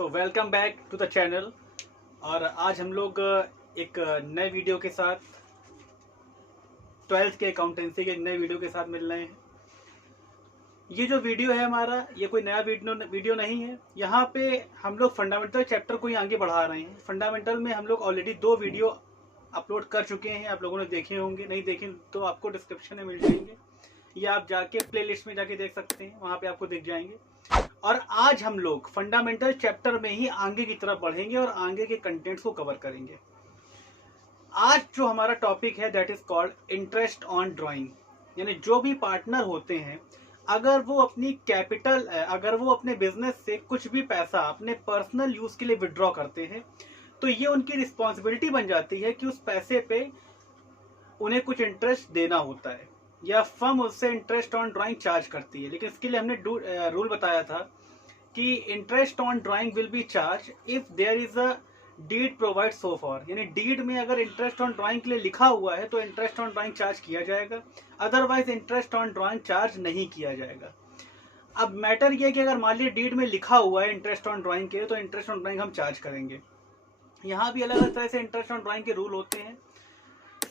Welcome back to the channel. और आज हम लोग एक नए वीडियो के साथ 12th के अकाउंटेंसी के नए वीडियो के साथ मिल रहे हैं। ये जो वीडियो है हमारा, ये कोई नया वीडियो नहीं है। यहाँ पे हम लोग फंडामेंटल चैप्टर को ही आगे बढ़ा रहे हैं। फंडामेंटल में हम लोग ऑलरेडी 2 वीडियो अपलोड कर चुके हैं, आप लोगों ने देखे होंगे। नहीं देखे तो आपको डिस्क्रिप्शन में मिल जाएंगे, या आप जाके प्लेलिस्ट में जाके देख सकते हैं, वहाँ पे आपको दिख जाएंगे। और आज हम लोग फंडामेंटल चैप्टर में ही आगे की तरफ बढ़ेंगे और आगे के कंटेंट्स को कवर करेंगे। आज जो हमारा टॉपिक है that is called interest on drawing. यानी जो भी पार्टनर होते हैं, अगर वो अपनी कैपिटल, अगर वो अपने बिजनेस से कुछ भी पैसा अपने पर्सनल यूज के लिए विड्रॉ करते हैं, तो ये उनकी रिस्पॉन्सिबिलिटी बन जाती है कि उस पैसे पे उन्हें कुछ इंटरेस्ट देना होता है, या फर्म उससे इंटरेस्ट ऑन ड्राइंग चार्ज करती है। लेकिन इसके लिए हमने रूल बताया था कि interest on drawing will be charge if there is a deed provide so for. यानी डीड में अगर इंटरेस्ट ऑन ड्राइंग के लिए लिखा हुआ है तो इंटरेस्ट ऑन ड्राइंग चार्ज किया जाएगा, otherwise interest on drawing charge नहीं किया जाएगा। अब मैटर यह है कि अगर मान लीजिए डीड में लिखा हुआ है इंटरेस्ट ऑन ड्राइंग के लिए, तो इंटरेस्ट ऑन ड्राइंग हम चार्ज करेंगे। यहाँ भी अलग अलग तरह से इंटरेस्ट ऑन ड्राइंग के रूल होते हैं।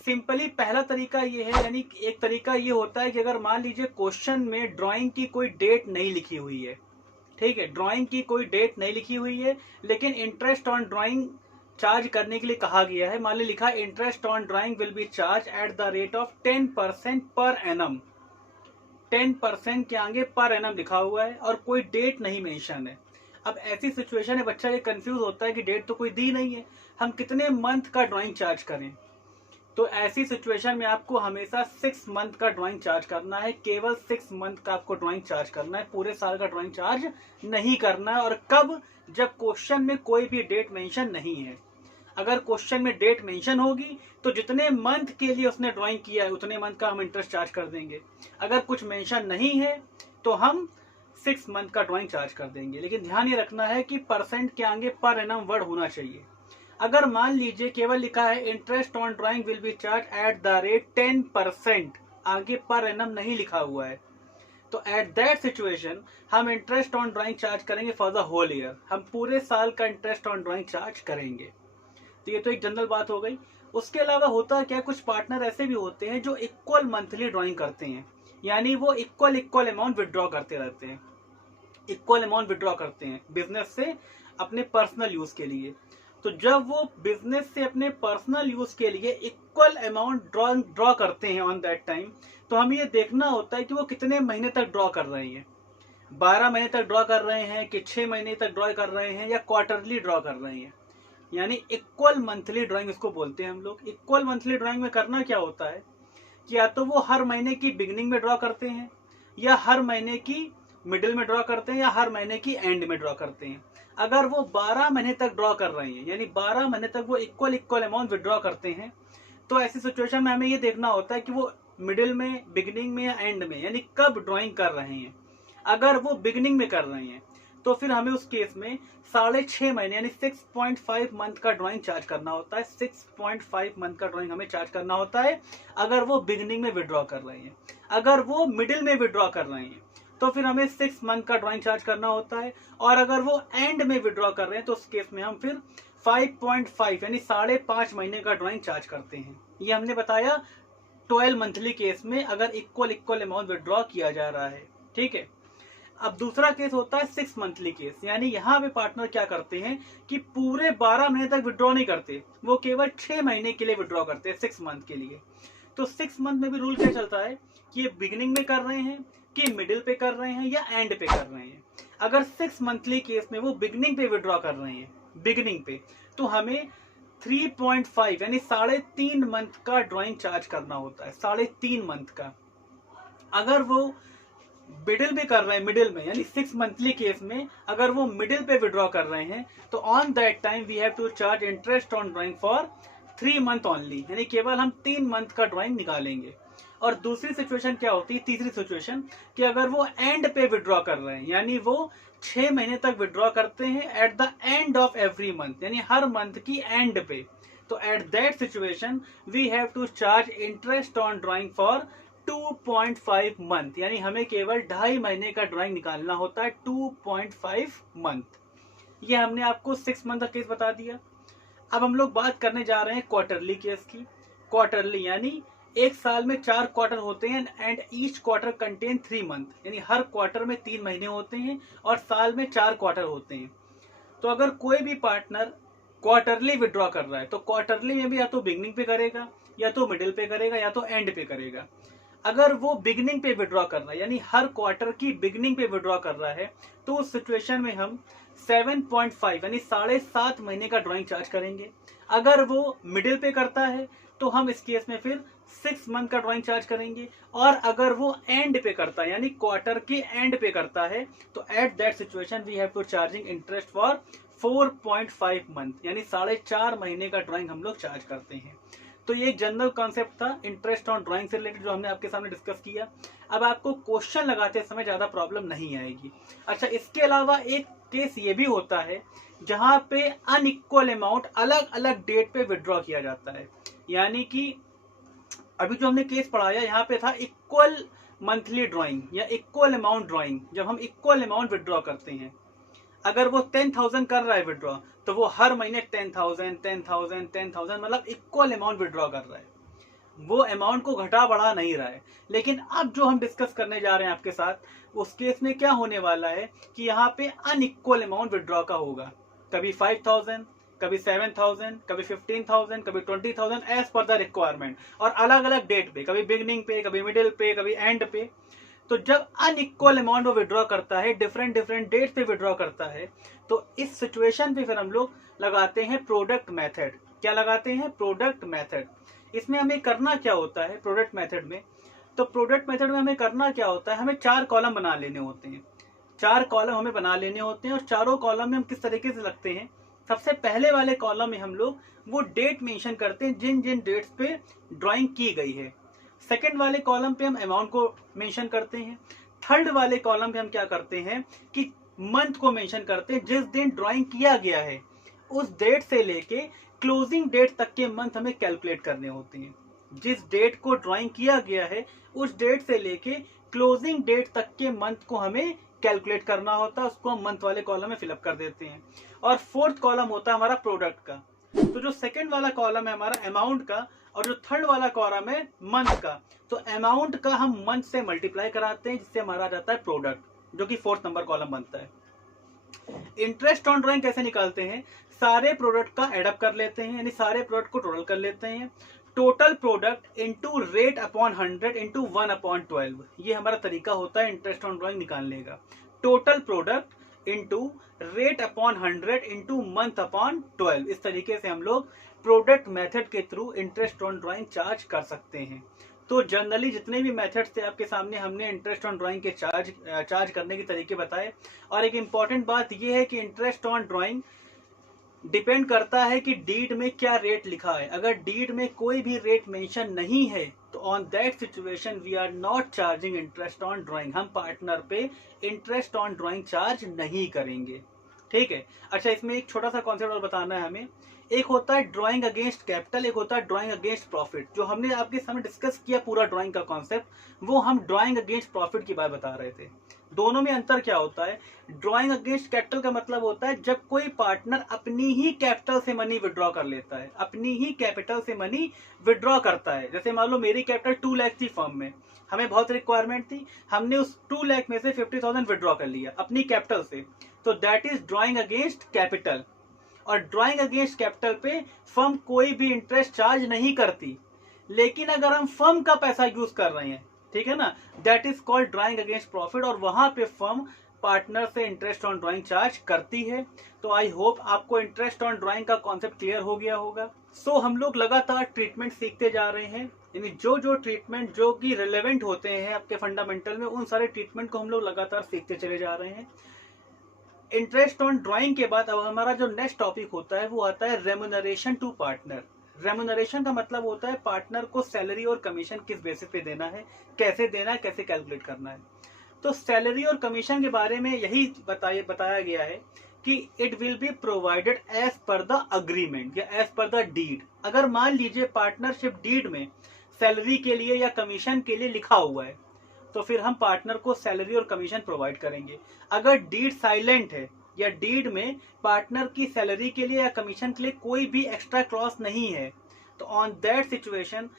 सिंपली पहला तरीका ये है, यानी एक तरीका ये होता है कि अगर मान लीजिए क्वेश्चन में ड्राइंग की कोई डेट नहीं लिखी हुई है, ठीक है, ड्राइंग की कोई डेट नहीं लिखी हुई है, लेकिन इंटरेस्ट ऑन ड्राइंग चार्ज करने के लिए कहा गया है। मान ली लिखा है interest on drawing will be charge at the rate of 10% per annum. 10% के आगे पर एनम लिखा हुआ है और कोई डेट नहीं मेंशन है। अब ऐसी सिचुएशन है, बच्चा ये कंफ्यूज होता है कि डेट तो कोई दी नहीं है, हम कितने मंथ का ड्राइंग चार्ज करें। तो ऐसी सिचुएशन में आपको हमेशा 6 मंथ का ड्राइंग चार्ज करना है। केवल 6 मंथ का आपको ड्राइंग चार्ज करना है, पूरे साल का ड्राइंग चार्ज नहीं करना है। और कब? जब क्वेश्चन में कोई भी डेट मेंशन नहीं है। अगर क्वेश्चन में डेट मेंशन होगी तो जितने मंथ के लिए उसने ड्राइंग किया है उतने मंथ का हम इंटरेस्ट चार्ज कर देंगे। अगर कुछ मेंशन नहीं है तो हम 6 मंथ का ड्राइंग चार्ज कर देंगे। लेकिन ध्यान ये रखना है कि परसेंट के आगे पर एनम वर्ड होना चाहिए। अगर मान लीजिए केवल लिखा है interest on drawing will be charge at the rate 10%, आगे पर एनम नहीं लिखा हुआ है, तो एट दैट सिचुएशन हम इंटरेस्ट ऑन ड्राइंग चार्ज करेंगे फॉर द होल ईयर। हम पूरे साल का इंटरेस्ट ऑन ड्राइंग चार्ज करेंगे। तो ये तो एक जनरल बात हो गई। उसके अलावा होता क्या, कुछ पार्टनर ऐसे भी होते हैं जो इक्वल मंथली ड्राइंग करते हैं, यानी वो इक्वल अमाउंट विड्रॉ करते रहते हैं। इक्वल अमाउंट विड्रॉ करते हैं बिजनेस से अपने पर्सनल यूज के लिए। तो जब वो बिजनेस से अपने पर्सनल यूज के लिए इक्वल अमाउंट ड्रॉ करते हैं ऑन दैट टाइम, तो हमें ये देखना होता है कि वो कितने महीने तक ड्रॉ कर रहे हैं। 12 महीने तक ड्रॉ कर रहे हैं कि 6 महीने तक ड्रॉ कर रहे हैं, या क्वार्टरली ड्रॉ कर रहे हैं। यानी इक्वल मंथली ड्रॉइंग इसको बोलते हैं हम लोग। इक्वल मंथली ड्रॉइंग में करना क्या होता है कि या तो वो हर महीने की बिगिनिंग में ड्रॉ करते हैं, या हर महीने की मिडिल में ड्रॉ करते हैं, या हर महीने की एंड में ड्रॉ करते हैं। अगर वो 12 महीने तक ड्रॉ कर रहे हैं, यानी 12 महीने तक वो इक्वल अमाउंट विड्रॉ करते हैं, तो ऐसी सिचुएशन में हमें ये देखना होता है कि वो मिडिल में, बिगिनिंग में या एंड में, यानी कब ड्रॉइंग कर रहे हैं। अगर वो बिगिनिंग में कर रहे हैं तो फिर हमें उस केस में 6.5 महीने यानी 6.5 मंथ का ड्रॉइंग चार्ज करना होता है। 6.5 मंथ का ड्रॉइंग हमें चार्ज करना होता है अगर वो बिगिनिंग में विड्रॉ कर रहे हैं। अगर वो मिडिल में विड्रॉ कर रहे हैं तो फिर हमें 6 मंथ का ड्रॉइंग चार्ज करना होता है। और अगर वो एंड में विड्रॉ कर रहे हैं तो उस केस में हम फिर 5.5 यानी 5.5 महीने का ड्रॉइंग चार्ज करते हैं। ये हमने बताया 12 मंथली केस में, अगर इक्वल अमाउंट विड्रॉ किया जा रहा है, ठीक है। अब दूसरा केस होता है 6 मंथली केस, यानी यहाँ पे पार्टनर क्या करते हैं कि पूरे 12 महीने तक विड्रॉ नहीं करते, वो केवल 6 महीने के लिए विड्रॉ करते हैं, 6 मंथ के लिए। तो 6 मंथ में भी रूल क्या चलता है कि ये बिगिनिंग में कर रहे हैं, कि मिडिल पे कर रहे हैं, या एंड पे कर रहे हैं। अगर 6 मंथली केस में वो बिगिनिंग पे विड्रॉ कर रहे हैं, बिगिनिंग पे, तो हमें 3.5 यानी 3.5 मंथ का ड्रॉइंग चार्ज करना होता है, 3.5 मंथ का। अगर वो मिडिल पे कर रहे हैं, मिडिल में यानी 6 मंथली केस में अगर वो मिडिल पे विड्रॉ कर रहे हैं, तो on that time we have to charge interest on drawing for 3 month only, यानी केवल हम 3 मंथ का ड्रॉइंग निकालेंगे। और दूसरी सिचुएशन क्या होती है, तीसरी सिचुएशन, कि अगर वो एंड पे विड्रॉ कर रहे हैं, यानी वो 6 महीने तक विड्रॉ करते हैं at the end of every month, यानी हर मंथ की एंड पे, तो at that situation we have to charge interest on drawing for 2.5 month, यानी हमें केवल 2.5 महीने का ड्राइंग निकालना होता है, 2.5 मंथ। ये हमने आपको 6 मंथ का केस बता दिया। अब हम लोग बात करने जा रहे हैं क्वार्टरली केस की। क्वार्टरली यानी एक साल में 4 क्वार्टर होते हैं and each quarter contain 3 month, यानी हर क्वार्टर में 3 महीने होते हैं और साल में 4 क्वार्टर होते हैं। तो अगर कोई भी पार्टनर क्वार्टरली विड्रॉ कर रहा है तो क्वार्टरली में भी या तो बिगनिंग पे करेगा, या तो मिडिल पे करेगा, या तो एंड पे करेगा। अगर वो बिगनिंग पे विड्रॉ कर रहा है यानी हर क्वार्टर की बिगनिंग पे विड्रॉ कर रहा है तो उस सिचुएशन में हम 7.5 यानी 7.5 महीने का ड्राइंग चार्ज करेंगे। अगर वो मिडिल पे करता है तो हम इस केस में फिर 6 मंथ का ड्राइंग चार्ज करेंगे। और अगर वो एंड पे करता है यानी क्वार्टर के एंड पे करता है तो at that situation we have to charging interest for 4.5 month यानी 4.5 महीने का ड्राइंग हम लोग चार्ज करते हैं। तो ये एक जनरल कॉन्सेप्ट था इंटरेस्ट ऑन ड्राइंग से रिलेटेड जो हमने आपके सामने डिस्कस किया। अब आपको क्वेश्चन लगाते समय ज्यादा प्रॉब्लम नहीं आएगी। अच्छा, इसके अलावा एक केस ये भी होता है जहां पे अनइक्वल अमाउंट अलग अलग डेट पे विड्रॉ किया जाता है। यानी कि अभी जो हमने केस पढ़ाया यहाँ पे था इक्वल मंथली ड्राइंग या इक्वल अमाउंट ड्राइंग। जब हम इक्वल अमाउंट विड्रॉ करते हैं, अगर वो 10,000 कर रहा है विड्रॉ तो वो हर महीने 10,000 10,000 10,000 मतलब इक्वल अमाउंट विड्रॉ कर रहा है, वो अमाउंट को घटा बढ़ा नहीं रहा है। लेकिन अब जो हम डिस्कस करने जा रहे हैं आपके साथ उस केस में क्या होने वाला है कि यहाँ पे अनइक्वल अमाउंट विड्रॉ का होगा। कभी 5,000, कभी 7,000, कभी 15,000, कभी 20,000 एज पर द रिक्वायरमेंट, और अलग अलग डेट पे, कभी बिगनिंग पे, कभी मिडिल पे, कभी एंड पे। तो जब अनइक्वल अमाउंट वो विड्रॉ करता है, डिफरेंट डिफरेंट डेट पे विड्रॉ करता है, तो इस सिचुएशन पे फिर हम लोग लगाते हैं प्रोडक्ट मेथड। क्या लगाते हैं? Product method. इसमें हमें करना क्या होता है प्रोडक्ट मेथड में? तो प्रोडक्ट मेथड में हमें करना क्या होता है, हमें 4 कॉलम बना लेने होते हैं। 4 कॉलम हमें बना लेने होते हैं और चारों कॉलम में हम किस तरीके से लगते हैं, सबसे पहले वाले कॉलम में हम लोग वो डेट मेंशन करते हैं जिन जिन डेट्स पे ड्राइंग की गई है। सेकंड वाले कॉलम पे हम अमाउंट को मेंशन करते हैं। थर्ड वाले कॉलम पे हम क्या करते हैं कि मंथ को मेंशन करते हैं, जिस दिन ड्राइंग किया गया है उस डेट से लेके क्लोजिंग डेट तक के मंथ हमें कैलकुलेट करने होते हैं। जिस डेट को ड्राइंग किया गया है उस डेट से लेके क्लोजिंग डेट तक के मंथ को हमें कैलकुलेट करना होता है, उसको हम मंथ वाले कॉलम में फिलअप कर देते हैं। और फोर्थ कॉलम होता है हमारा प्रोडक्ट का। तो जो सेकंड वाला कॉलम है हमारा अमाउंट का और जो थर्ड वाला कॉलम है मंथ का, तो अमाउंट का हम मंथ से मल्टीप्लाई कराते हैं जिससे हमारा आ जाता है प्रोडक्ट, जो कि फोर्थ नंबर कॉलम बनता है। इंटरेस्ट ऑन ड्राइंग कैसे निकालते हैं? सारे प्रोडक्ट का एडअप कर लेते हैं, यानी सारे प्रोडक्ट को टोटल कर लेते हैं। Total product into rate upon 100 into 1/12, ये हमारा तरीका होता है इंटरेस्ट ऑन ड्राइंग निकालने का। Total product into rate upon 100 into month upon 12, इस तरीके से हम लोग प्रोडक्ट मेथड के through interest on drawing charge कर सकते हैं। तो जनरली जितने भी मेथड्स थे आपके सामने हमने इंटरेस्ट ऑन ड्राइंग के चार्ज करने के तरीके बताए। और एक इम्पॉर्टेंट बात यह है कि इंटरेस्ट ऑन ड्राइंग डिपेंड करता है कि डीड में क्या रेट लिखा है। अगर डीड में कोई भी रेट मेंशन नहीं है तो on that situation we are not charging interest on drawing, हम पार्टनर पे इंटरेस्ट ऑन ड्राइंग चार्ज नहीं करेंगे। ठीक है। अच्छा, इसमें एक छोटा सा कॉन्सेप्ट और बताना है हमें। एक होता है ड्राइंग अगेंस्ट कैपिटल, एक होता है ड्राइंग अगेंस्ट प्रॉफिट। जो हमने आपके सामने डिस्कस किया पूरा ड्राइंग का कॉन्सेप्ट, वो हम ड्राइंग अगेंस्ट प्रॉफिट की बात बता रहे थे। दोनों में अंतर क्या होता है? ड्राइंग अगेंस्ट कैपिटल का मतलब होता है जब कोई पार्टनर अपनी ही कैपिटल से मनी विड्रॉ कर लेता है, अपनी ही कैपिटल से मनी विड्रॉ करता है। जैसे मान लो मेरी कैपिटल 2 लाख थी फर्म में, हमें बहुत रिक्वायरमेंट थी, हमने उस 2 लाख में से 50,000 विड्रॉ कर लिया अपनी कैपिटल से, तो that is drawing against capital. और ड्राइंग अगेंस्ट कैपिटल पे फर्म कोई भी इंटरेस्ट चार्ज नहीं करती। लेकिन अगर हम फर्म का पैसा यूज कर रहे हैं, ठीक है ना, that is called drawing against profit, और वहां पे फर्म पार्टनर से इंटरेस्ट ऑन ड्राइंग चार्ज करती है। तो आई होप आपको इंटरेस्ट ऑन ड्राइंग का कॉन्सेप्ट क्लियर हो गया होगा। सो हम लोग लगातार ट्रीटमेंट सीखते जा रहे हैं, यानी जो जो ट्रीटमेंट जो कि रिलेवेंट होते हैं आपके फंडामेंटल में, उन सारे ट्रीटमेंट को हम लोग लगातार सीखते चले जा रहे हैं। इंटरेस्ट ऑन ड्राइंग के बाद अब हमारा जो नेक्स्ट टॉपिक होता है वो आता है रेम्यूनरेशन टू पार्टनर। रेम्यूनरेशन का मतलब होता है पार्टनर को सैलरी और कमीशन किस बेसिस पे देना है, कैसे देना है, कैसे कैलकुलेट करना है। तो सैलरी और कमीशन के बारे में यही बताया गया है कि it will be provided as per the agreement या एज पर द डीड। अगर मान लीजिए पार्टनरशिप डीड में सैलरी के लिए या कमीशन के लिए लिखा हुआ है तो फिर हम पार्टनर को सैलरी और कमीशन प्रोवाइड करेंगे। अगर डीड साइलेंट है या डीड में पार्टनर की सैलरी के लिए या कमीशन के लिए कोई भी एक्स्ट्रा क्लॉज नहीं है, तो on that situation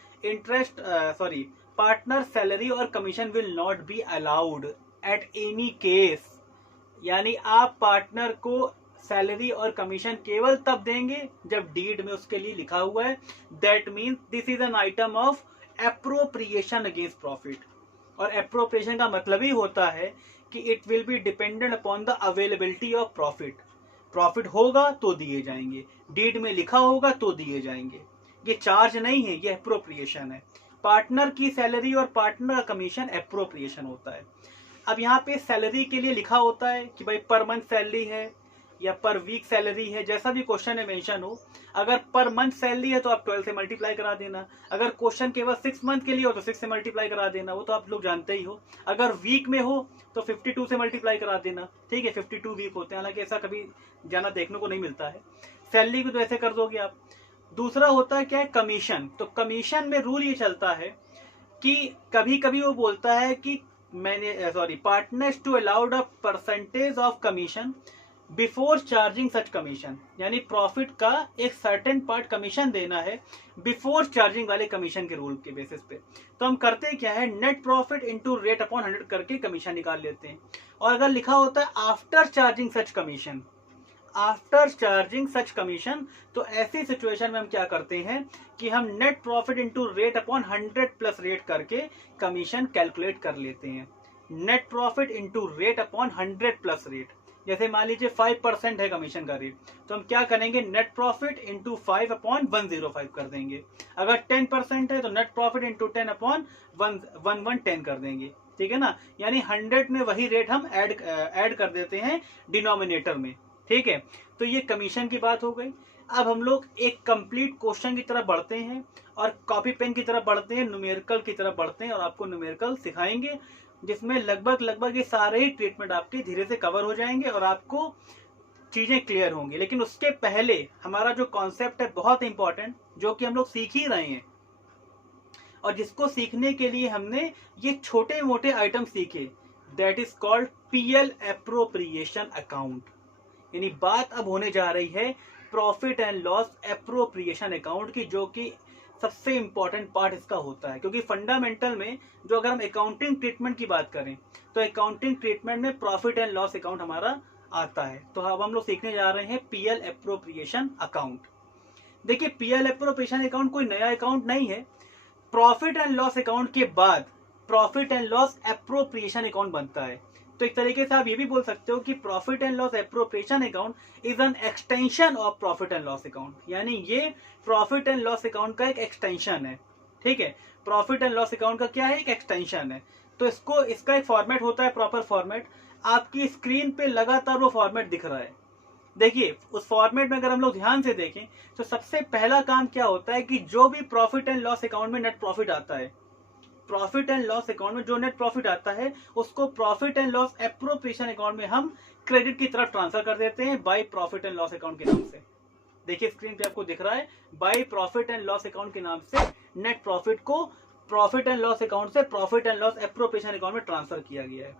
partner salary और commission will not be allowed at any case. यानी आप पार्टनर को सैलरी और कमीशन केवल तब देंगे जब डीड में उसके लिए लिखा हुआ है। That means this is an item of appropriation against profit. और एप्रोप्रिएशन का मतलब ही होता है कि it will be dependent upon the availability of profit. Profit होगा तो दिए जाएंगे, डीड में लिखा होगा तो दिए जाएंगे। ये चार्ज नहीं है, ये एप्रोप्रिएशन है। पार्टनर की सैलरी और पार्टनर का कमीशन एप्रोप्रिएशन होता है। अब यहाँ पे सैलरी के लिए लिखा होता है कि भाई पर मंथ सैलरी है या पर वीक सैलरी है, जैसा भी क्वेश्चन में मेंशन हो। अगर पर मंथ सैलरी है तो आप 12 से मल्टीप्लाई करा देना। अगर क्वेश्चन केवल 6 मंथ के लिए हो तो 6 से मल्टीप्लाई करा देना, वो तो आप लोग जानते ही हो। अगर वीक में हो तो 52 से मल्टीप्लाई करा देना, ठीक है। 52 वीक होते हैं, हालांकि ऐसा कभी जाना देखने को नहीं मिलता है। सैलरी को तो ऐसे कर दोगे आप। दूसरा होता है क्या है, कमीशन। तो कमीशन में रूल ये चलता है कि कभी कभी वो बोलता है कि partners to allowed a percentage of commission before charging such commission. यानी प्रॉफिट का एक सर्टेन पार्ट कमीशन देना है बिफोर चार्जिंग वाले कमीशन के रूल के बेसिस पे। तो हम करते क्या है, net profit into rate upon 100 करके कमीशन निकाल लेते हैं। और अगर लिखा होता है after charging such commission, after charging such commission, तो ऐसी सिचुएशन में हम क्या करते हैं कि हम net profit into rate upon 100 plus rate करके कमीशन कैलकुलेट कर लेते हैं। Net profit into rate upon 100 plus rate. जैसे मान लीजिए 5% है कमीशन का रेट, तो हम क्या करेंगे, नेट प्रॉफिट इंटू 5 अपॉन 105 कर देंगे। अगर 10% है तो नेट प्रॉफिट इंटू 10 अपॉन 110 कर देंगे, ठीक है ना। यानी 100 में वही रेट हम ऐड कर देते हैं डिनोमिनेटर में, ठीक है। तो ये कमीशन की बात हो गई। अब हम लोग एक कंप्लीट क्वेश्चन की तरफ बढ़ते हैं और कॉपी पेन की तरफ बढ़ते हैं, न्यूमेरिकल की तरफ बढ़ते हैं और आपको न्यूमेरिकल सिखाएंगे जिसमें लगभग ये सारे ही ट्रीटमेंट आपके धीरे से कवर हो जाएंगे और आपको चीजें क्लियर होंगी। लेकिन उसके पहले हमारा जो कॉन्सेप्ट है बहुत इंपॉर्टेंट, जो कि हम लोग सीख ही रहे हैं और जिसको सीखने के लिए हमने ये छोटे मोटे आइटम सीखे, that is called PL appropriation account. यानी बात अब होने जा रही है profit and loss appropriation account की, जो कि सबसे इंपॉर्टेंट पार्ट इसका होता है। क्योंकि फंडामेंटल में जो अगर हम अकाउंटिंग ट्रीटमेंट की बात करें तो अकाउंटिंग ट्रीटमेंट में प्रॉफिट एंड लॉस अकाउंट हमारा आता है। तो अब हम लोग सीखने जा रहे हैं पीएल एप्रोप्रिएशन अकाउंट। देखिए, पीएल एप्रोप्रिएशन अकाउंट कोई नया अकाउंट नहीं है। प्रॉफिट एंड लॉस अकाउंट के बाद profit and loss appropriation account बनता है। तो एक तरीके से आप ये भी बोल सकते हो कि profit and loss appropriation account is an extension of profit and loss account. यानी ये प्रॉफिट एंड लॉस अकाउंट का एक एक्सटेंशन है, ठीक है। प्रॉफिट एंड लॉस अकाउंट का क्या है, एक एक्सटेंशन है। तो इसका एक फॉर्मेट होता है, प्रॉपर फॉर्मेट। आपकी स्क्रीन पे लगातार वो फॉर्मेट दिख रहा है। देखिए, उस फॉर्मेट में अगर हम लोग ध्यान से देखें तो सबसे पहला काम क्या होता है कि जो भी प्रॉफिट एंड लॉस अकाउंट में नेट प्रॉफिट आता है, प्रॉफिट एंड लॉस अकाउंट में जो नेट प्रॉफिट आता है उसको profit and loss appropriation account में हम क्रेडिट की तरफ ट्रांसफर कर देते हैं by profit and loss account के नाम से। देखिए स्क्रीन पे आपको दिख रहा है, by profit and loss account के नाम से नेट प्रॉफिट को प्रॉफिट एंड लॉस अकाउंट से profit and loss appropriation account में ट्रांसफर किया गया है।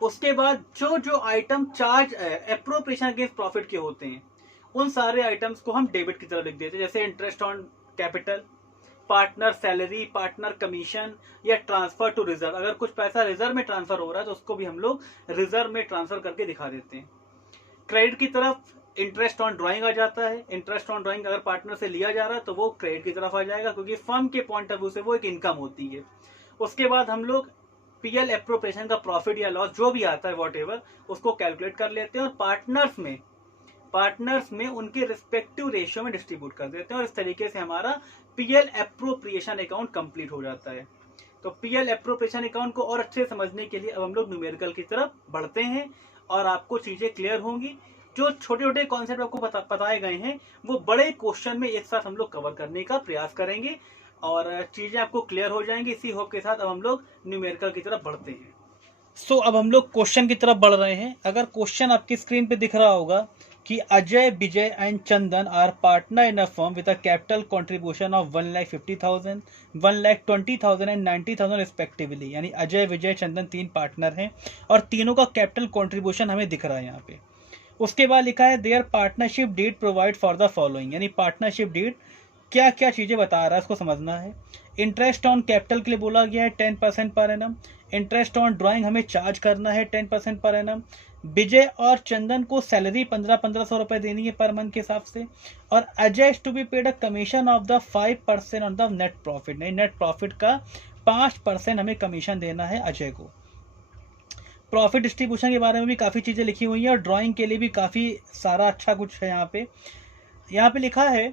उसके बाद जो item charge appropriation against profit के होते हैं उन सारे आइटम्स को हम डेबिट की तरफ लिख देते हैं, जैसे interest on capital, partner salary, partner commission या ट्रांसफर टू रिजर्व। अगर कुछ पैसा रिजर्व में ट्रांसफर हो रहा है तो उसको भी हम लोग रिजर्व में ट्रांसफर करके दिखा देते हैं। क्रेडिट की तरफ इंटरेस्ट ऑन ड्राइंग आ जाता है। इंटरेस्ट ऑन ड्राइंग अगर पार्टनर से लिया जा रहा है तो वो क्रेडिट की तरफ आ जाएगा, क्योंकि फर्म के पॉइंट ऑफ व्यू से वो एक इनकम होती है। उसके बाद हम लोग पीएल एप्रोप्रिएशन का प्रॉफिट या लॉस जो भी आता है व्हाटएवर उसको कैलकुलेट कर लेते हैं और पार्टनर्स में उनके रिस्पेक्टिव रेशियो में डिस्ट्रीब्यूट कर देते हैं और इस तरीके से हमारा पीएल एप्रोप्रिएशन अकाउंट कंप्लीट हो जाता है। तो पीएल एप्रोप्रिएशन अकाउंट को और अच्छे समझने के लिए अब हम लोग न्यूमेरिकल की तरफ बढ़ते हैं और आपको चीजें क्लियर होंगी। जो छोटे छोटे कॉन्सेप्ट आपको बताए गए हैं वो बड़े क्वेश्चन में एक साथ हम लोग कवर करने का प्रयास करेंगे और चीजें आपको क्लियर हो जाएंगी। इसी होप के साथ अब हम लोग न्यूमेरिकल की तरफ बढ़ते हैं। सो अब हम लोग क्वेश्चन की तरफ बढ़ रहे हैं। अगर क्वेश्चन आपकी स्क्रीन पे दिख रहा होगा कि Ajay, Vijay and Chandan are partner in a firm with a capital contribution of 1,50,000, 1,20,000 and 90,000 respectively. यानी अजय, विजय, चंदन तीन पार्टनर हैं और तीनों का कैपिटल कंट्रीब्यूशन हमें दिख रहा है यहाँ पे। उसके बाद लिखा है there partnership deed provide for the following, यानी पार्टनरशिप डीड क्या क्या चीज़ें बता रहा है उसको समझना है। इंटरेस्ट ऑन कैपिटल के लिए बोला गया है 10% per annum. Interest on drawing हमें चार्ज करना है 10% पर एनम। विजय और चंदन को सैलरी 1500 रुपये देनी है पर मंथ के हिसाब से। और Ajay is to be paid a commission of the 5% on the net profit, नहीं नेट प्रॉफिट का 5% हमें कमीशन देना है अजय को। प्रॉफिट डिस्ट्रीब्यूशन के बारे में भी काफ़ी चीज़ें लिखी हुई हैं और ड्राइंग के लिए भी काफ़ी सारा अच्छा कुछ है यहाँ पे लिखा है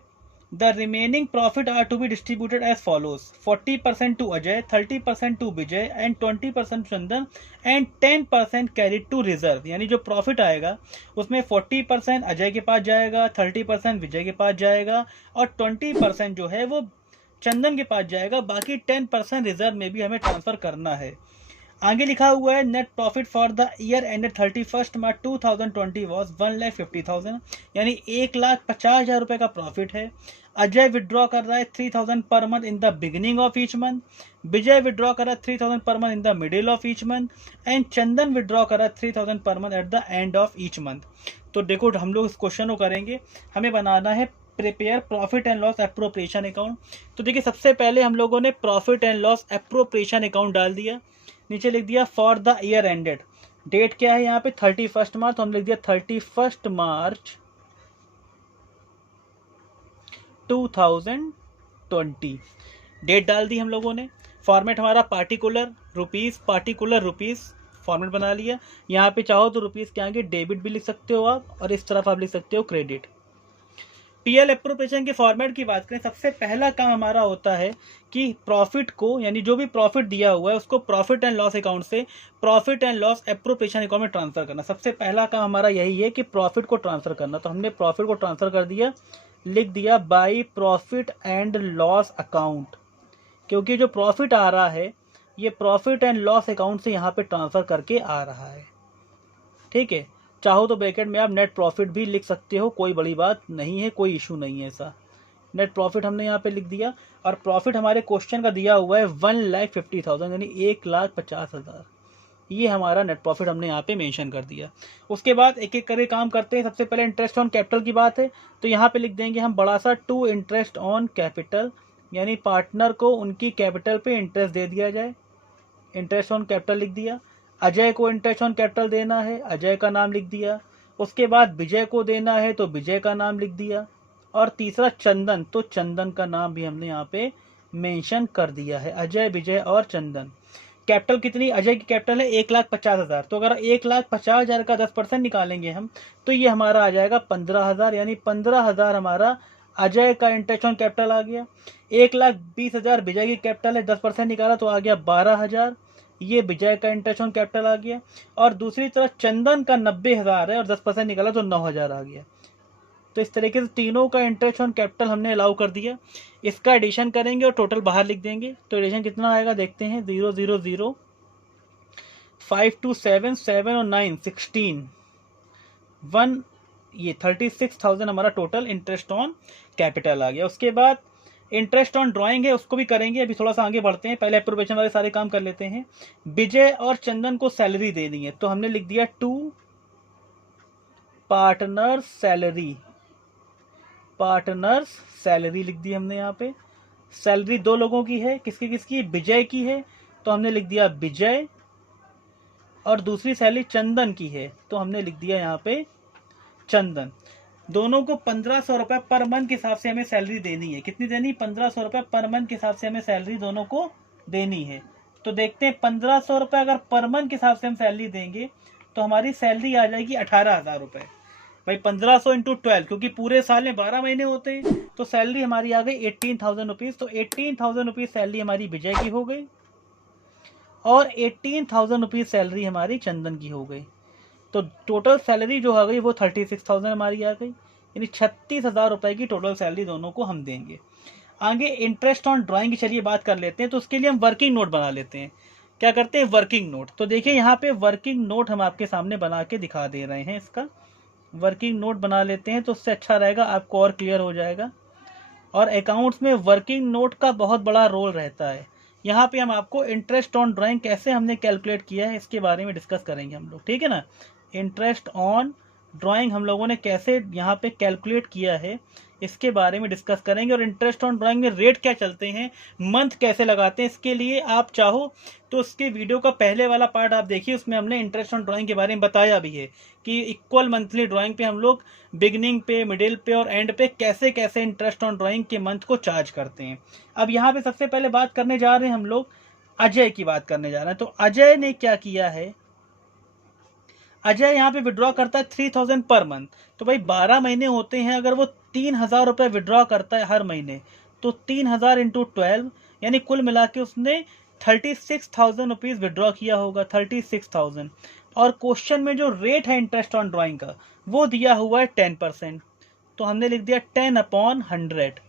the remaining profit are to be distributed as follows 40% to Ajay, 30% to Vijay and 20% Chandan and 10% carried to reserve. यानी जो प्रॉफिट आएगा उसमें 40% अजय के पास जाएगा, 30% विजय के पास जाएगा और 20% जो है वो चंदन के पास जाएगा, बाकी 10% रिजर्व में भी हमें ट्रांसफर करना है। आगे लिखा हुआ है net profit for the year ended 31 March 2020 was 1,50,000, यानी 1,50,000 रुपये का प्रॉफिट है। अजय विड्रॉ कर रहा है 3,000 per month in the beginning of each month, Vijay withdraw कर रहा है 3,000 per month in the middle of each month and Chandan withdraw कर रहा है 3,000 per month eight the end of each month. तो देखो हम लोग इस क्वेश्चन को करेंगे, हमें बनाना है prepare profit and loss appropriation account. तो देखिए सबसे पहले हम लोगों ने profit and loss appropriation account डाल दिया, नीचे लिख दिया for the year ended, date क्या है यहाँ पे 31 मार्च, तो हम लिख दिया 31 मार्च 2020, डेट डाल दी हम लोगों ने। फॉर्मेट हमारा पार्टिकुलर रुपीस फॉर्मेट बना लिया। यहाँ पे चाहो तो रुपीस के आगे डेबिट भी लिख सकते हो आप और इस तरफ आप लिख सकते हो क्रेडिट। पीएल एप्रोप्रिएशन के फॉर्मेट की बात करें, सबसे पहला काम हमारा होता है कि प्रॉफिट को, यानी जो भी प्रॉफिट दिया हुआ है उसको प्रॉफिट एंड लॉस अकाउंट से profit and loss appropriation account में ट्रांसफर करना। सबसे पहला काम हमारा यही है कि प्रॉफिट को ट्रांसफर करना। तो हमने प्रॉफिट को ट्रांसफर कर दिया, लिख दिया by profit and loss account, क्योंकि जो प्रॉफिट आ रहा है ये प्रॉफिट एंड लॉस अकाउंट से यहाँ पे ट्रांसफर करके आ रहा है। ठीक है, चाहो तो ब्रैकेट में आप नेट प्रॉफिट भी लिख सकते हो, कोई बड़ी बात नहीं है, कोई इशू नहीं है ऐसा। नेट प्रॉफिट हमने यहाँ पे लिख दिया और प्रॉफिट हमारे क्वेश्चन का दिया हुआ है 1,50,000 यानी 1,50,000, ये हमारा नेट प्रॉफिट हमने यहाँ पे मेंशन कर दिया। उसके बाद एक एक करके काम करते हैं। सबसे पहले इंटरेस्ट ऑन कैपिटल की बात है, तो यहाँ पे लिख देंगे हम बड़ा सा टू इंटरेस्ट ऑन कैपिटल, यानी पार्टनर को उनकी कैपिटल पे इंटरेस्ट दे दिया जाए, इंटरेस्ट ऑन कैपिटल लिख दिया। अजय को इंटरेस्ट ऑन कैपिटल देना है, अजय का नाम लिख दिया। उसके बाद विजय को देना है तो विजय का नाम लिख दिया। और तीसरा चंदन, तो चंदन का नाम भी हमने यहाँ पे मेंशन कर दिया है, अजय विजय और चंदन। कैपिटल कितनी, अजय की कैपिटल है 1,50,000, तो अगर 1,50,000 का 10% निकालेंगे हम तो ये हमारा आ जाएगा 15,000, यानी 15,000 हमारा अजय का इंटरेस्ट ऑन कैपिटल आ गया। 1,20,000 विजय की कैपिटल है, 10% निकाला तो आ गया 12,000, ये विजय का इंटरेस्ट ऑन कैपिटल आ गया। और दूसरी तरफ चंदन का 90,000 है और 10% निकाला तो 9,000 आ गया। तो इस तरीके से तीनों का इंटरेस्ट ऑन कैपिटल हमने अलाउ कर दिया। इसका एडिशन करेंगे और टोटल बाहर लिख देंगे, तो एडिशन कितना आएगा देखते हैं, 0 0 0 5 2 7 7 और 9 16 1, ये 36,000 हमारा टोटल इंटरेस्ट ऑन कैपिटल आ गया। उसके बाद इंटरेस्ट ऑन ड्राइंग है उसको भी करेंगे, अभी थोड़ा सा आगे बढ़ते हैं, पहले एप्रोप्रिएशन वाले सारे काम कर लेते हैं। विजय और चंदन को सैलरी देनी है, तो हमने लिख दिया to partner salary, partners salary लिख दी हमने यहाँ पे। सैलरी दो लोगों की है, किसकी किसकी, विजय की है, तो हमने लिख दिया विजय। और दूसरी सैलरी चंदन की है, तो हमने लिख दिया यहाँ पे चंदन। दोनों को 1,500 रुपये पर मंथ के हिसाब से हमें सैलरी देनी है। कितनी देनी, 1,500 रुपये पर मंथ के हिसाब से हमें सैलरी दोनों को देनी है। तो देखते हैं 1,500 रुपये अगर पर मंथ के हिसाब से हम सैलरी देंगे तो हमारी सैलरी आ जाएगी 18,000 रुपये। भाई 1500 इंटू 12, क्योंकि पूरे साल में 12 महीने होते हैं, तो सैलरी हमारी आ गई 18,000 रुपीज़। तो 18,000 रुपीज़ सैलरी हमारी विजय की हो गई और 18,000 रुपीज़ सैलरी हमारी चंदन की हो गई। तो टोटल सैलरी जो आ गई वो 36,000 हमारी आ गई, यानी 36,000 रुपये की टोटल सैलरी दोनों को हम देंगे। आगे इंटरेस्ट ऑन ड्राइंग की चलिए बात कर लेते हैं, तो उसके लिए हम वर्किंग नोट बना लेते हैं। क्या करते हैं, वर्किंग नोट। तो देखिए यहाँ पे वर्किंग नोट हम आपके सामने बना के दिखा दे रहे हैं, इसका वर्किंग नोट बना लेते हैं तो उससे अच्छा रहेगा, आपको और क्लियर हो जाएगा। और अकाउंट्स में वर्किंग नोट का बहुत बड़ा रोल रहता है। यहाँ पे हम आपको इंटरेस्ट ऑन ड्राइंग कैसे हमने कैलकुलेट किया है इसके बारे में डिस्कस करेंगे हम लोग, ठीक है ना। इंटरेस्ट ऑन ड्राइंग हम लोगों ने कैसे यहाँ पे कैलकुलेट किया है इसके बारे में डिस्कस करेंगे, और इंटरेस्ट ऑन ड्राइंग में रेट क्या चलते हैं, मंथ कैसे लगाते हैं। इसके लिए आप चाहो तो उसके वीडियो का पहले वाला पार्ट आप देखिए, उसमें हमने इंटरेस्ट ऑन ड्राइंग के बारे में बताया भी है कि इक्वल मंथली ड्राइंग पे हम लोग बिगनिंग पे, मिडिल पे और एंड पे कैसे कैसे इंटरेस्ट ऑन ड्राइंग के मंथ को चार्ज करते हैं। अब यहाँ पे सबसे पहले बात करने जा रहे हैं हम लोग अजय की बात करने जा रहे हैं। तो अजय ने क्या किया है, अजय यहाँ पे विड्रॉ करता है 3000 पर मंथ। तो भाई 12 महीने होते हैं, अगर वो 3000 रुपये विड्रॉ करता है हर महीने, तो 3000 इंटू 12 यानी कुल मिला के उसने 36,000 रुपीज़ विड्रॉ किया होगा, 36,000। और क्वेश्चन में जो रेट है इंटरेस्ट ऑन ड्राइंग का वो दिया हुआ है 10%, तो हमने लिख दिया 10/100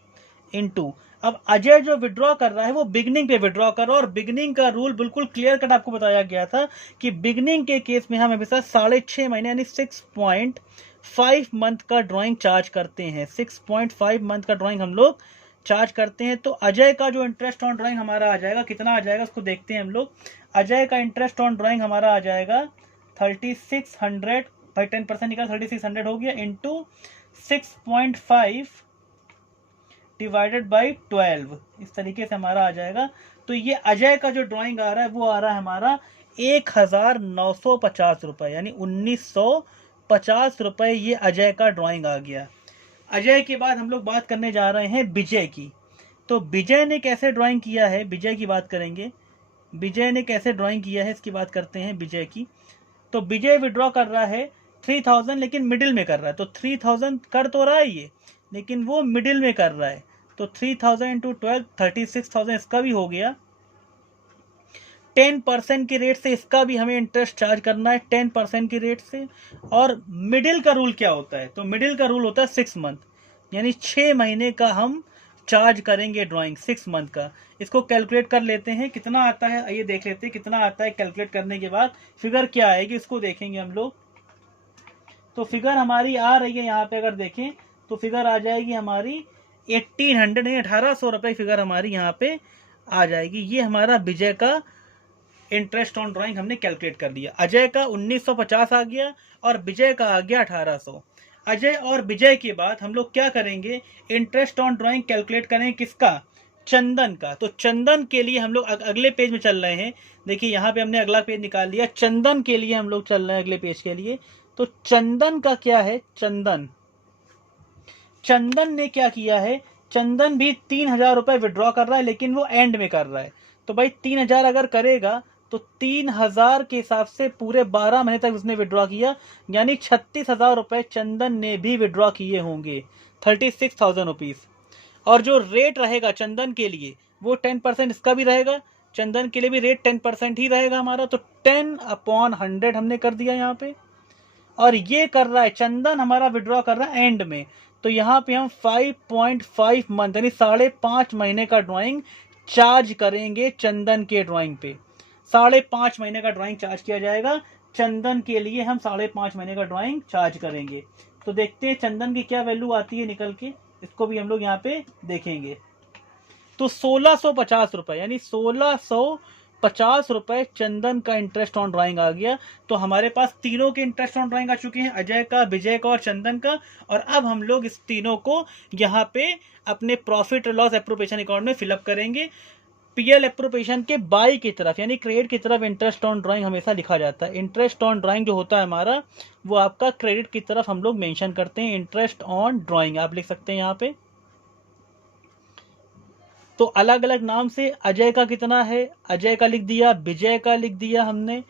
इंटू। अब अजय जो विड्रॉ कर रहा है वो बिगनिंग पे विड्रॉ कर रहा है, और बिगनिंग का रूल बिल्कुल क्लियर कट आपको बताया गया था कि बिगनिंग के केस में हम हमेशा 6.5 महीने यानी 6.5 मंथ का ड्राइंग चार्ज करते हैं। 6.5 मंथ का ड्राइंग हम लोग चार्ज करते हैं। तो अजय का जो इंटरेस्ट ऑन ड्राइंग हमारा आ जाएगा, कितना आ जाएगा उसको देखते हैं हम लोग। अजय का इंटरेस्ट ऑन ड्राइंग हमारा आ जाएगा 3600, भाई 10% निकाल 3600 हो गया, इंटू 6.5 डिवाइडेड बाई 12, इस तरीके से हमारा आ जाएगा। तो ये अजय का जो ड्राइंग आ रहा है वो आ रहा है हमारा 1950 रुपये, यानी 1950 रुपये ये अजय का ड्राइंग आ गया। अजय के बाद हम लोग बात करने जा रहे हैं विजय की। तो विजय ने कैसे ड्राइंग किया है, विजय की बात करेंगे। विजय ने कैसे ड्राइंग किया है इसकी बात करते हैं विजय की। तो विजय विड्रॉ कर रहा है 3000, लेकिन मिडिल में कर रहा है। तो 3000 कर तो रहा है ये, लेकिन वो मिडिल में कर रहा है। तो 3000 इंटू 12 36,000 इसका भी हो गया। 10% के रेट से इसका भी हमें इंटरेस्ट चार्ज करना है 10% के रेट से। और मिडिल का रूल क्या होता है, तो मिडिल का रूल होता है 6 मंथ, यानी 6 महीने का हम चार्ज करेंगे ड्राइंग 6 मंथ का। इसको कैलकुलेट कर लेते हैं कितना आता है, आइए देख लेते हैं कितना आता है। कैलकुलेट करने के बाद फिगर क्या आएगी इसको देखेंगे हम लोग। तो फिगर हमारी आ रही है यहाँ पे, अगर देखें तो फिगर आ जाएगी हमारी 1800 नहीं 1800 रुपये फिगर हमारी यहाँ पे आ जाएगी। ये हमारा विजय का इंटरेस्ट ऑन ड्राइंग हमने कैलकुलेट कर लिया। अजय का 1950 आ गया और विजय का आ गया 1800। अजय और विजय के बाद हम लोग क्या करेंगे, इंटरेस्ट ऑन ड्राइंग कैलकुलेट करेंगे किसका, चंदन का। तो चंदन के लिए हम लोग अगले पेज में चल रहे हैं। देखिए यहाँ पे हमने अगला पेज निकाल लिया, चंदन के लिए हम लोग चल रहे हैं अगले पेज के लिए। तो चंदन का क्या है, चंदन ने क्या किया है, चंदन भी 3000 रुपये विड्रॉ कर रहा है, लेकिन वो एंड में कर रहा है। तो भाई 3000 अगर करेगा तो 3000 के हिसाब से पूरे 12 महीने तक उसने विड्रॉ किया, यानी 36,000 रुपये चंदन ने भी विड्रॉ किए होंगे, 36,000 रुपीज़। और जो रेट रहेगा चंदन के लिए वो 10% इसका भी रहेगा, चंदन के लिए भी रेट 10% ही रहेगा हमारा। तो 10/100 हमने कर दिया यहाँ पे। और ये कर रहा है चंदन, हमारा विड्रॉ कर रहा है एंड में। तो यहाँ पे हम 5.5 मंथ यानी 5.5 महीने का ड्राइंग चार्ज करेंगे चंदन के ड्राइंग पे। 5.5 महीने का ड्राइंग चार्ज किया जाएगा चंदन के लिए, हम 5.5 महीने का ड्राइंग चार्ज करेंगे। तो देखते हैं चंदन की क्या वैल्यू आती है निकल के, इसको भी हम लोग यहाँ पे देखेंगे। तो 1650 रुपये यानी 1650 रुपये चंदन का इंटरेस्ट ऑन ड्राइंग आ गया। तो हमारे पास तीनों के इंटरेस्ट ऑन ड्राइंग आ चुके हैं, अजय का, विजय का और चंदन का। और अब हम लोग इस तीनों को यहाँ पे अपने प्रॉफिट लॉस एप्रोप्रिएशन अकाउंट में फिलअप करेंगे। पीएल एप्रोप्रिएशन के बाई की तरफ यानी क्रेडिट की तरफ इंटरेस्ट ऑन ड्राइंग हमेशा लिखा जाता है। इंटरेस्ट ऑन ड्राइंग जो होता है हमारा वो आपका क्रेडिट की तरफ हम लोग मेंशन करते हैं, इंटरेस्ट ऑन ड्राइंग आप लिख सकते हैं यहाँ पे। तो अलग अलग नाम से अजय का कितना है, अजय का लिख दिया, विजय का लिख दिया हमने,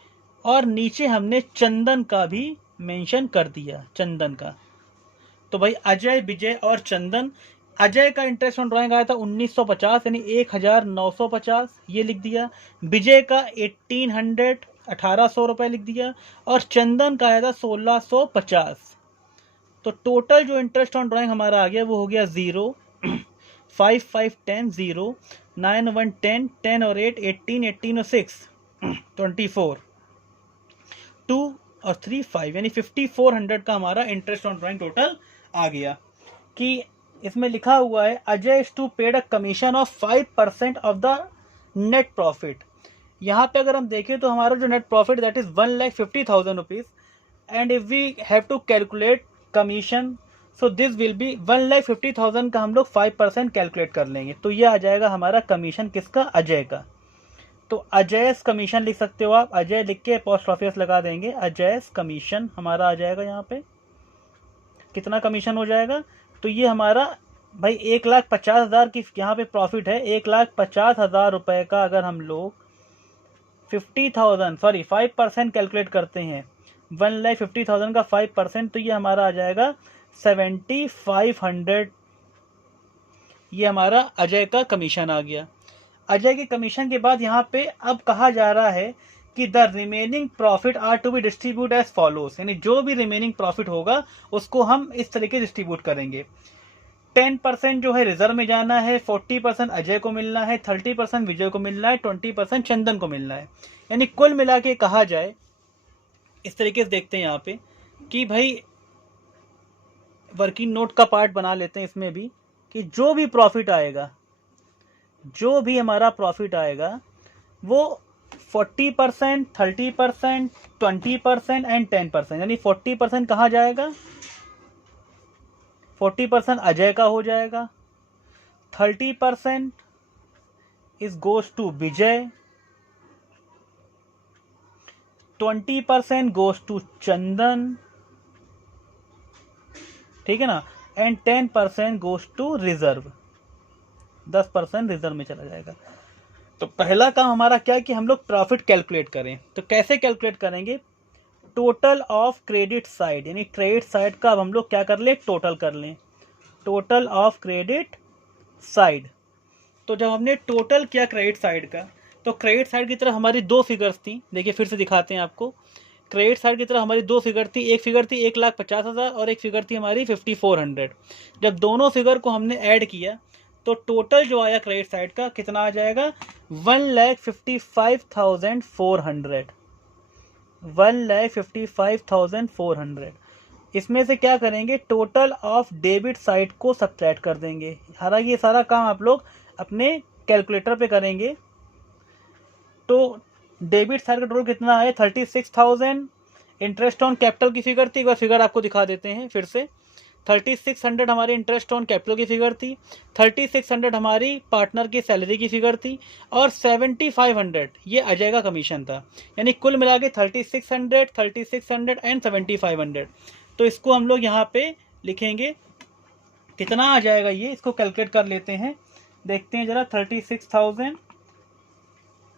और नीचे हमने चंदन का भी मेंशन कर दिया, चंदन का। तो भाई अजय, विजय और चंदन। अजय का इंटरेस्ट ऑन ड्राइंग आया था 1950 यानी 1950, ये लिख दिया। विजय का 1800 रुपये लिख दिया, और चंदन का आया था 1650। तो टोटल जो इंटरेस्ट ऑन ड्राइंग हमारा आ गया वो हो गया 0, 5 5 10 0, 9 1 10 10 और 8 18 18 और 6 24, 2 और 3 5 यानी 5400 का हमारा इंटरेस्ट ऑन ड्राइंग टोटल आ गया। कि इसमें लिखा हुआ है Ajay is to paid a commission of 5% of the net profit. यहाँ पे अगर हम देखें तो हमारा जो net profit that is 1,50,000 rupees and if we have to calculate commission, so this will be 1,50,000 का हम लोग 5% कैलकुलेट कर लेंगे। तो ये आ जाएगा हमारा कमीशन किसका, अजय का। तो अजय कमीशन लिख सकते हो आप, अजय लिख के पोस्ट ऑफिस लगा देंगे, अजय कमीशन हमारा आ जाएगा। यहाँ पे कितना कमीशन हो जाएगा, तो ये हमारा भाई 1,50,000 की यहाँ पे प्रॉफिट है। 1,50,000 रुपए का अगर हम लोग 5% कैलकुलेट करते हैं, 1,50,000 का 5%, तो ये हमारा आ जाएगा 7,500। ये हमारा अजय का कमीशन आ गया। अजय के कमीशन के बाद यहाँ पे अब कहा जा रहा है कि the remaining profit are to be distribute as follows, यानी जो भी रिमेनिंग प्रॉफिट होगा उसको हम इस तरीके डिस्ट्रीब्यूट करेंगे। 10% जो है रिजर्व में जाना है, 40% अजय को मिलना है, 30% विजय को मिलना है, 20% चंदन को मिलना है। यानी कुल मिला के कहा जाए इस तरीके से देखते हैं यहाँ पे कि भाई वर्किंग नोट का पार्ट बना लेते हैं इसमें भी, कि जो भी प्रॉफिट आएगा, जो भी हमारा प्रॉफिट आएगा वो 40%, 30%, 20% एंड 10%, यानी 40% कहाँ जाएगा, 40% अजय का हो जाएगा, 30% is goes to Vijay, 20% goes to Chandan, ठीक है ना, and 10% goes to reserve, 10% reserve में चला जाएगा। तो पहला काम हमारा क्या है कि हम लोग प्रॉफिट कैलकुलेट करें। तो कैसे कैलकुलेट करेंगे, टोटल ऑफ क्रेडिट साइड, यानी क्रेडिट साइड का अब हम लोग क्या कर लें, टोटल कर लें, टोटल ऑफ क्रेडिट साइड। तो जब हमने टोटल किया क्रेडिट साइड का, तो क्रेडिट साइड की तरफ हमारी दो फिगर्स थी, देखिए फिर से दिखाते हैं आपको। क्रेडिट साइड की तरफ हमारी दो फिगर थी, एक फिगर थी 1,50,000 और एक फिगर थी हमारी 5,400। जब दोनों फिगर को हमने ऐड किया तो टोटल जो आया क्रेडिट साइड का कितना आ जाएगा, 1,55,400, 1,55,400। इसमें से क्या करेंगे, टोटल ऑफ डेबिट साइड को सब्ट्रैक्ट कर देंगे। हालांकि ये सारा काम आप लोग अपने कैलकुलेटर पे करेंगे। तो डेबिट साइड का टोटल कितना है, 36,000। इंटरेस्ट ऑन कैपिटल की फिगर थी, एक बार फिगर आपको दिखा देते हैं फिर से। 3,600 हमारी इंटरेस्ट ऑन कैपिटल की फिगर थी, 3,600 हमारी पार्टनर की सैलरी की फिगर थी, और 7,500 ये अजय का कमीशन था। यानी कुल मिला के 3,600 एंड 7,500। तो इसको हम लोग यहाँ पे लिखेंगे, कितना आ जाएगा ये, इसको कैलकुलेट कर लेते हैं, देखते हैं जरा। 36,000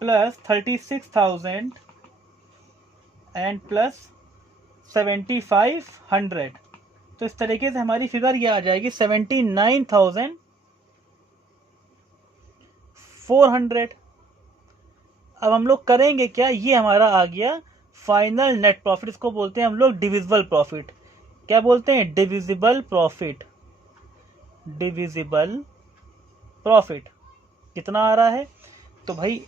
प्लस 36,000 एंड प्लस 7,500, तो इस तरीके से हमारी फिगर ये आ जाएगी 79,400। अब हम लोग करेंगे क्या, ये हमारा आ गया फाइनल नेट प्रॉफिट। इसको बोलते हैं हम लोग डिविजिबल प्रॉफिट। क्या बोलते हैं, डिविजिबल प्रॉफिट। डिविजिबल प्रॉफिट कितना आ रहा है, तो भाई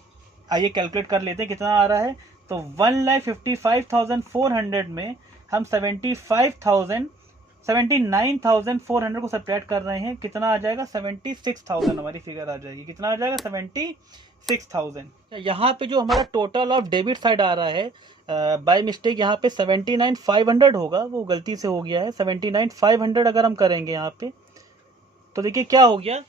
आइए कैलकुलेट कर लेते हैं कितना आ रहा है। तो 1,55,400 में हम 79,400 को सब्ट्रैक्ट कर रहे हैं, कितना आ जाएगा, 76,000 हमारी फिगर आ जाएगी। कितना आ जाएगा, 76,000। यहाँ पे जो हमारा टोटल ऑफ डेबिट साइड आ रहा है, बाय मिस्टेक यहाँ पे 79,500 होगा, वो गलती से हो गया है। 79,500 अगर हम करेंगे यहाँ पे, तो देखिए क्या हो गया,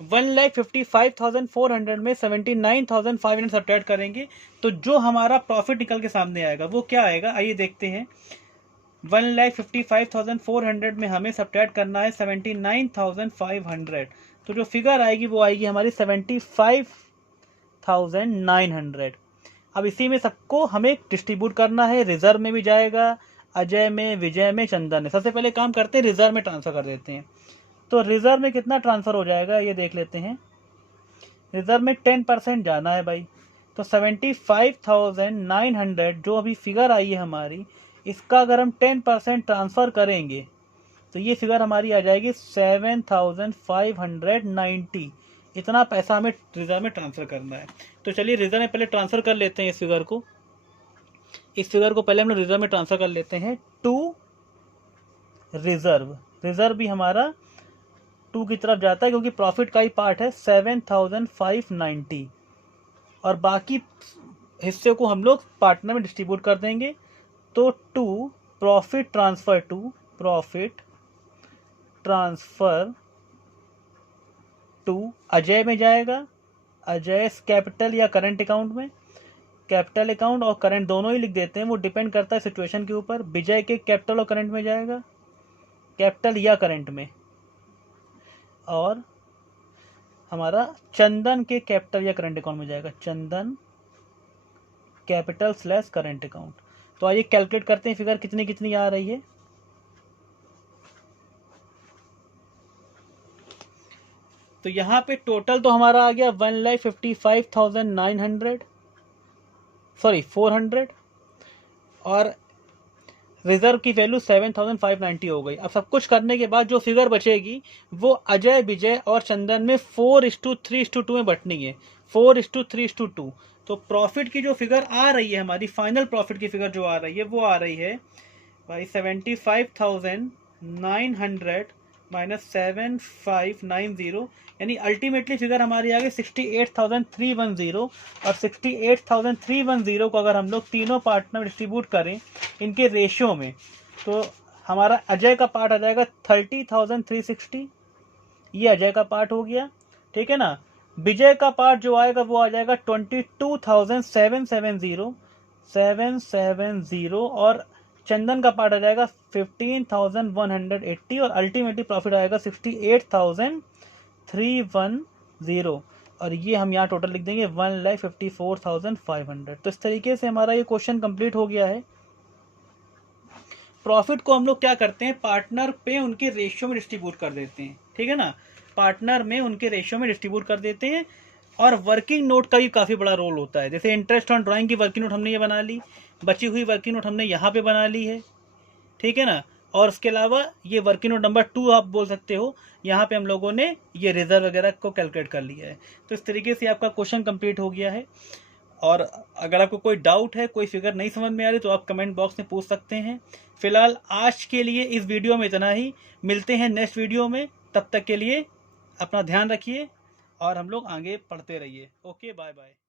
1,55,400 में 79,500 सब्ट्रैक्ट करेंगे तो जो हमारा प्रॉफिट निकल के सामने आएगा वो क्या आएगा, आइए देखते हैं। 1,55,400 में हमें सब्ट्रैक्ट करना है 79,500, तो जो फिगर आएगी वो आएगी हमारी 75,900। अब इसी में सबको हमें डिस्ट्रीब्यूट करना है, रिजर्व में भी जाएगा, अजय में, विजय में, चंदन में। सबसे पहले काम करते हैं, रिजर्व में ट्रांसफर कर देते हैं। तो रिजर्व में कितना ट्रांसफर हो जाएगा ये देख लेते हैं। रिजर्व में 10% जाना है भाई, तो 75,900 जो अभी फिगर आई है हमारी, इसका अगर हम 10% ट्रांसफ़र करेंगे तो ये फिगर हमारी आ जाएगी 7,590। इतना पैसा हमें रिजर्व में ट्रांसफ़र करना है। तो चलिए रिजर्व में पहले ट्रांसफ़र कर लेते हैं इस फिगर को। इस फिगर को पहले हम रिजर्व में ट्रांसफ़र कर लेते हैं टू रिजर्व। रिजर्व भी हमारा 2 की तरफ जाता है क्योंकि प्रॉफिट का ही पार्ट है 7,590, और बाकी हिस्से को हम लोग पार्टनर में डिस्ट्रीब्यूट कर देंगे। तो 2 प्रॉफिट ट्रांसफर टू अजय में जाएगा, अजय कैपिटल या करंट अकाउंट में, कैपिटल अकाउंट और करंट दोनों ही लिख देते हैं, वो डिपेंड करता है सिचुएशन के ऊपर। विजय के कैपिटल और करंट में जाएगा, कैपिटल या करंट में, और हमारा चंदन के कैपिटल या करंट अकाउंट में जाएगा, चंदन कैपिटल / करंट अकाउंट। तो आइए कैलकुलेट करते हैं फिगर कितनी कितनी आ रही है। तो यहाँ पे टोटल तो हमारा आ गया 400 और रिजर्व की वैल्यू 7590 हो गई। अब सब कुछ करने के बाद जो फिगर बचेगी वो अजय, विजय और चंदन में 4:3:2 में बंटनी है, 4:3:2। तो प्रॉफिट की जो फिगर आ रही है, हमारी फाइनल प्रॉफिट की फिगर जो आ रही है वो आ रही है भाई 75,900 माइनस 7590, यानी अल्टीमेटली फिगर हमारी आ गई 68,310। और 68,310 को अगर हम लोग तीनों पार्ट में डिस्ट्रीब्यूट करें इनके रेशियो में, तो हमारा अजय का पार्ट आ जाएगा 30,360, ये अजय का पार्ट हो गया, ठीक है ना। विजय का पार्ट जो आएगा वो आ जाएगा 22,770 और चंदन का पार्ट आ जाएगा 15,180 और अल्टीमेटली प्रॉफिट आएगा 68,310। और ये हम यहाँ टोटल लिख देंगे 1,54,500। तो इस तरीके से हमारा ये क्वेश्चन कंप्लीट हो गया है। प्रॉफिट को हम लोग क्या करते हैं, पार्टनर पे उनके रेशियो में डिस्ट्रीब्यूट कर देते हैं, ठीक है ना, पार्टनर में उनके रेशियो में डिस्ट्रीब्यूट कर देते हैं। और वर्किंग नोट का भी काफ़ी बड़ा रोल होता है। जैसे इंटरेस्ट ऑन ड्राइंग की वर्किंग नोट हमने ये बना ली, बची हुई वर्किंग नोट हमने यहाँ पे बना ली है, ठीक है ना। और उसके अलावा ये वर्किंग नोट नंबर 2 आप बोल सकते हो, यहाँ पे हम लोगों ने ये रिजर्व वगैरह को कैलकुलेट कर लिया है। तो इस तरीके से आपका क्वेश्चन कंप्लीट हो गया है। और अगर आपको कोई डाउट है, कोई फिगर नहीं समझ में आ रही, तो आप कमेंट बॉक्स में पूछ सकते हैं। फिलहाल आज के लिए इस वीडियो में इतना ही, मिलते हैं नेक्स्ट वीडियो में। तब तक के लिए अपना ध्यान रखिए और हम लोग आगे पढ़ते रहिए। Okay, bye bye.